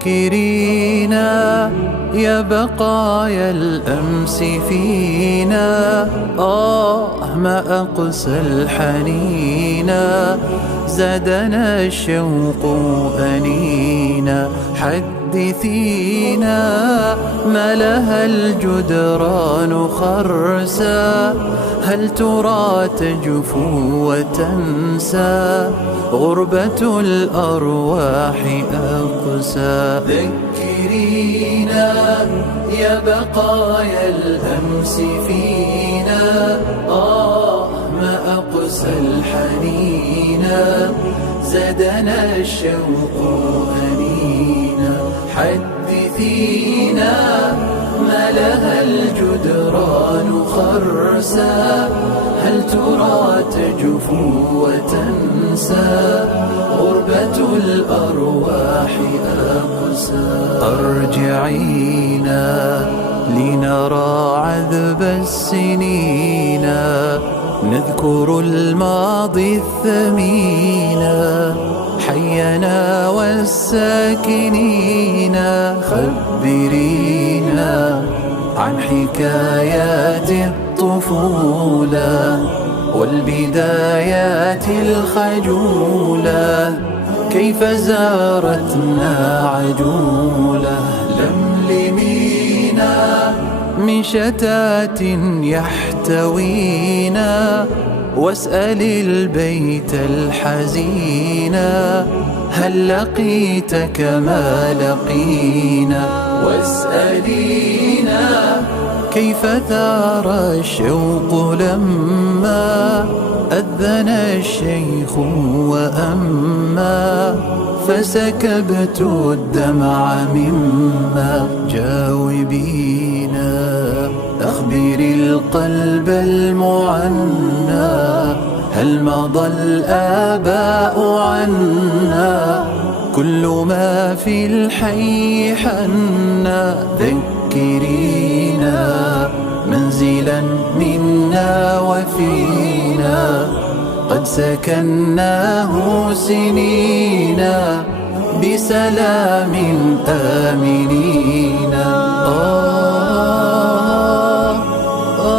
ذكرينا يا بقايا الأمس فينا. ما أقسى الحنينا، زادنا الشوق أنينا. حدثينا ما لها الجدران خرسا، هل ترى تجفو وتنسى؟ غربة الأرواح أقسى. ذكرينا يا بقايا الأمس فينا. ما أقسى الحنينا، زادنا الشوق أنينا. حدثينا ما لها الجدران خرسا، هل ترى تجفو وتنسى؟ غربة الأرواح أقسى. أرجعينا لنرى عذب السنين، نذكر الماضي الثمين. حينا والساكنين، خبرينا عن حكايات الطفولة والبدايات الخجولة. كيف زارتنا عجولة، لملمينا من شتات يحتوينا. واسأل البيت الحزينا، هل لقيت كما لقينا؟ واسألينا كيف ثار الشوق لما أذن الشيخ وأما، فسكبت الدمع مما. جاوبينا أخبري القلب المعنى، هل مضى الآباء عنا؟ كل ما في الحي حنا. ذكرينا منزلا منا وفينا، قد سكناه سنينا بسلام آمنين.